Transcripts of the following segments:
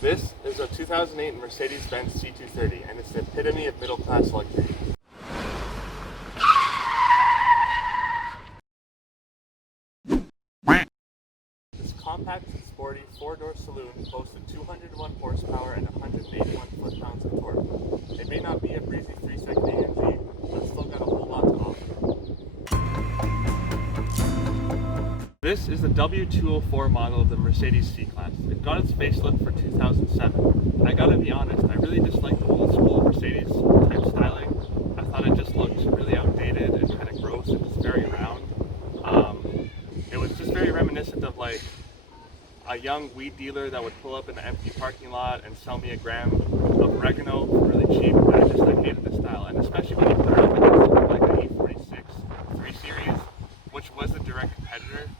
This is a 2008 Mercedes-Benz C230, and it's the epitome of middle-class luxury. This compact and sporty four-door saloon boasts a 201 horsepower and 181 foot-pounds of torque. It may not be a breezy 3-second AMG, but it's still got a whole lot to offer. This is the W204 model of the Mercedes C-Class. It got its facelift for 2007. And I gotta be honest, I really just like the old school Mercedes type styling. I thought it just looked really outdated and kind of gross and just very round. It was just very reminiscent of like a young weed dealer that would pull up in an empty parking lot and sell me a gram of oregano for really cheap. I hated the style, and especially when you put it up against like an E46 3 Series, which was a direct competitor.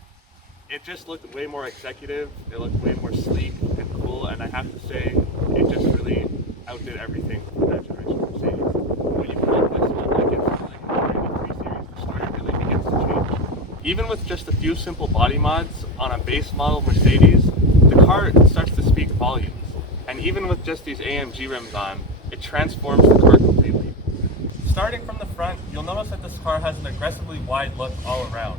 It just looked way more executive, it looked way more sleek and cool, and I have to say, it just really outdid everything from that generation of Mercedes. When you pull up like something like it from like a 3 Series, the story really begins to change. Even with just a few simple body mods on a base model Mercedes, the car starts to speak volumes. And even with just these AMG rims on, it transforms the car completely. Starting from the front, you'll notice that this car has an aggressively wide look all around.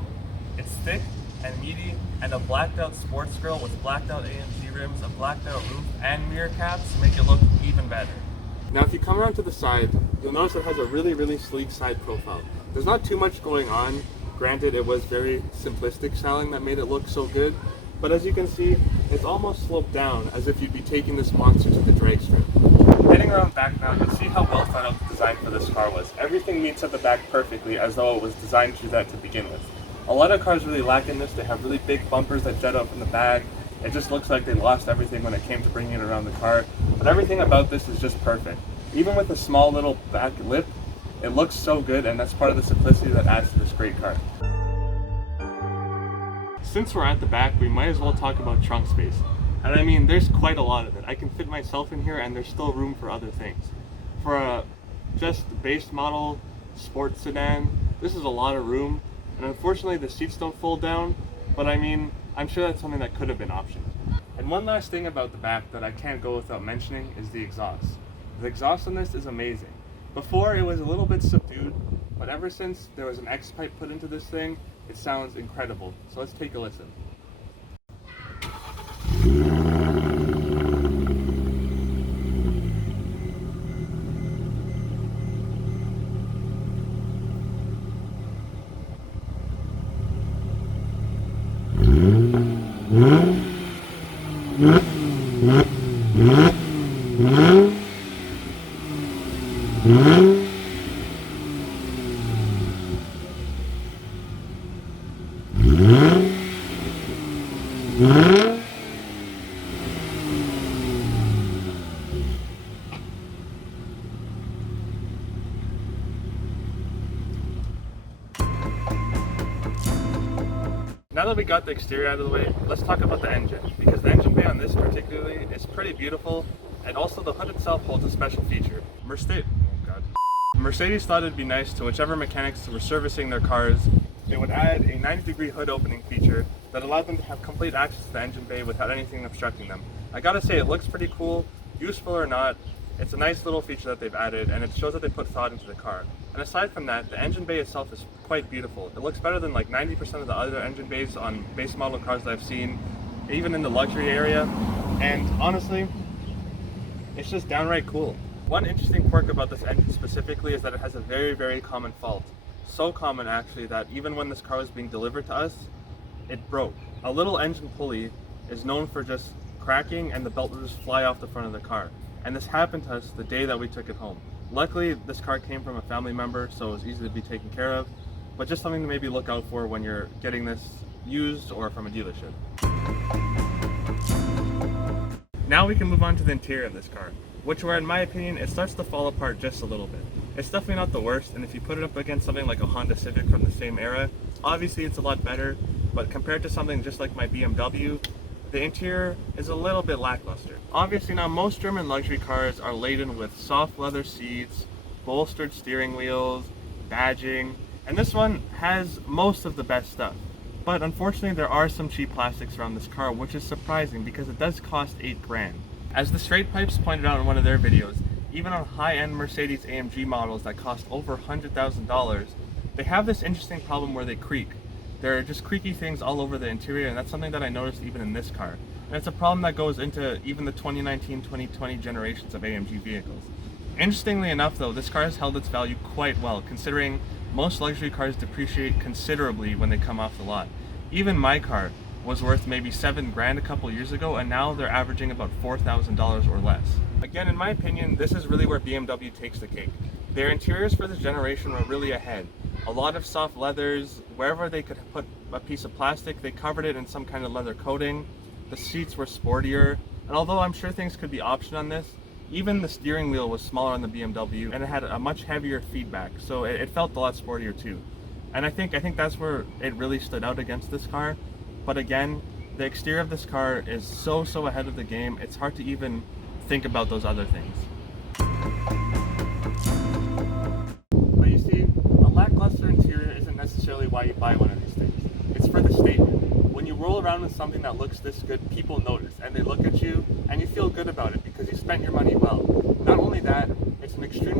It's thick and meaty, and a blacked out sports grille with blacked out AMG rims, a blacked out roof, and mirror caps make it look even better. Now if you come around to the side, you'll notice it has a really sleek side profile. There's not too much going on. Granted, it was very simplistic styling that made it look so good, but as you can see, it's almost sloped down as if you'd be taking this monster to the drag strip. Heading around back now, you see how well thought out the design for this car was. Everything meets at the back perfectly, as though it was designed to do that to begin with. A lot of cars really lack in this. They have really big bumpers that jut up in the back. It just looks like they lost everything when it came to bringing it around the car. But everything about this is just perfect. Even with a small little back lip, it looks so good, and that's part of the simplicity that adds to this great car. Since we're at the back, we might as well talk about trunk space. And I mean, there's quite a lot of it. I can fit myself in here, and there's still room for other things. For a just base model sports sedan, this is a lot of room. And unfortunately the seats don't fold down, but I mean, I'm sure that's something that could have been optioned. And one last thing about the back that I can't go without mentioning is the exhaust. The exhaust on this is amazing. Before it was a little bit subdued, but ever since there was an X pipe put into this thing, it sounds incredible. So let's take a listen. Now that we got the exterior out of the way, let's talk about the engine, because the engine bay on this particularly is pretty beautiful, and also the hood itself holds a special feature. Mercedes thought it'd be nice to whichever mechanics were servicing their cars, they would add a 90-degree hood opening feature that allowed them to have complete access to the engine bay without anything obstructing them. I gotta say, it looks pretty cool, useful or not. It's a nice little feature that they've added, and it shows that they put thought into the car. And aside from that, the engine bay itself is quite beautiful. It looks better than like 90% of the other engine bays on base model cars that I've seen, even in the luxury area. And honestly, it's just downright cool. One interesting quirk about this engine specifically is that it has a very common fault. So common actually that even when this car was being delivered to us, it broke. A little engine pulley is known for just cracking and the belt will just fly off the front of the car. And this happened to us the day that we took it home. Luckily, this car came from a family member, so it was easy to be taken care of, but just something to maybe look out for when you're getting this used or from a dealership. Now we can move on to the interior of this car, where in my opinion, it starts to fall apart just a little bit. It's definitely not the worst, and if you put it up against something like a Honda Civic from the same era, obviously it's a lot better, but compared to something just like my BMW, the interior is a little bit lackluster. Obviously now most German luxury cars are laden with soft leather seats, bolstered steering wheels, badging, and this one has most of the best stuff. But unfortunately there are some cheap plastics around this car, which is surprising because it does cost $8 grand. As the Straight Pipes pointed out in one of their videos, even on high-end Mercedes AMG models that cost over $100,000, they have this interesting problem where they creak. There are just creaky things all over the interior, and that's something that I noticed even in this car. And it's a problem that goes into even the 2019-2020 generations of AMG vehicles. Interestingly enough though, this car has held its value quite well, considering most luxury cars depreciate considerably when they come off the lot. Even my car was worth maybe $7,000 a couple years ago, and now they're averaging about $4,000 or less. Again, in my opinion, this is really where BMW takes the cake. Their interiors for this generation were really ahead. A lot of soft leathers, wherever they could put a piece of plastic, they covered it in some kind of leather coating. The seats were sportier, and although I'm sure things could be optioned on this, even the steering wheel was smaller on the BMW, and it had a much heavier feedback, so it felt a lot sportier too. And I think that's where it really stood out against this car. But again, the exterior of this car is so ahead of the game, it's hard to even think about those other things. But you see, a lackluster interior isn't necessarily why you buy one of these things. It's for the statement. When you roll around in something that looks this good, people notice, and they look at you, and you feel good about it because you spent your money well. Not only that, it's an extremely